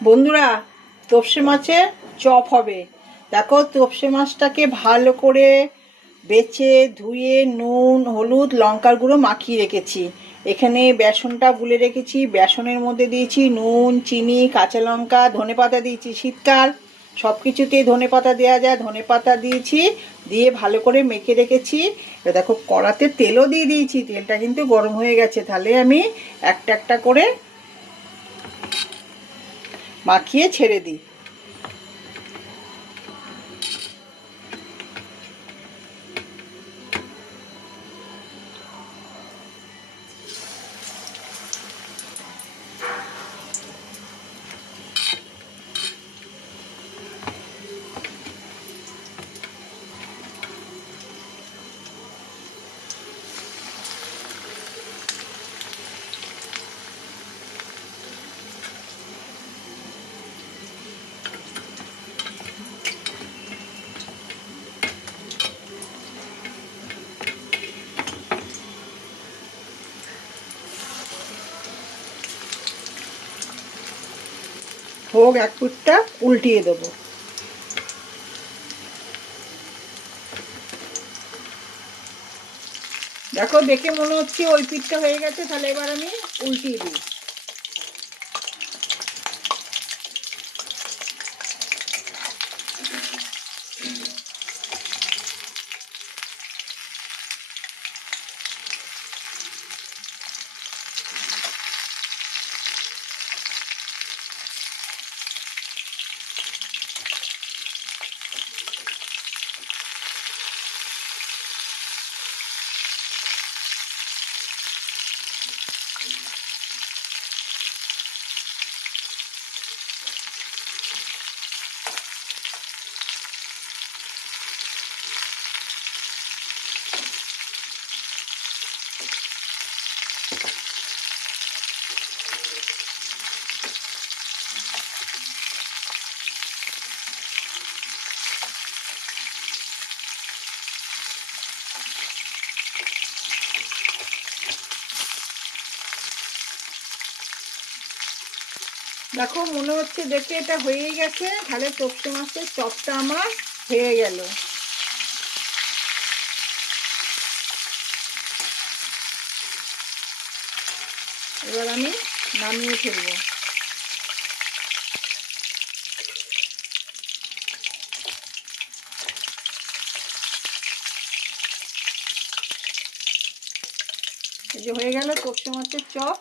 বন্ধুরা, তোপসে মাছের চপ হবে। দেখো, তোপসে মাছটাকে ভালো করে বেছে ধুয়ে নুন হলুদ লঙ্কার গুঁড়ো মাখিয়ে রেখেছি। এখানে বেসনটা গুলে রেখেছি, বেসনের মধ্যে দিয়েছি নুন চিনি কাঁচা লঙ্কা ধনেপাতা দিয়েছি, শীতকাল সব কিছুতেই ধনেপাতা দেওয়া যায়, ধনেপাতা দিয়েছি, দিয়ে ভালো করে মেখে রেখেছি। এবার দেখো, কড়াতে তেলও দিয়ে দিয়েছি, তেলটা কিন্তু গরম হয়ে গেছে। তাহলে আমি একটা একটা করে মাখিয়ে ছেড়ে দিই। হোক, এক পিঠটা উল্টিয়ে দেবো। দেখো, দেখে মনে হচ্ছে ওই পিঠটা হয়ে গেছে, তাহলে এবার আমি উল্টিয়ে দিই। দেখো, মনে হচ্ছে দেখে এটা হয়েই গেছে। তাহলে তোপসে মাছের চপটা আমার হয়ে গেল। এবার আমি নামিয়ে ফেলবো। এই যে হয়ে গেল তোপসে মাছের চপ।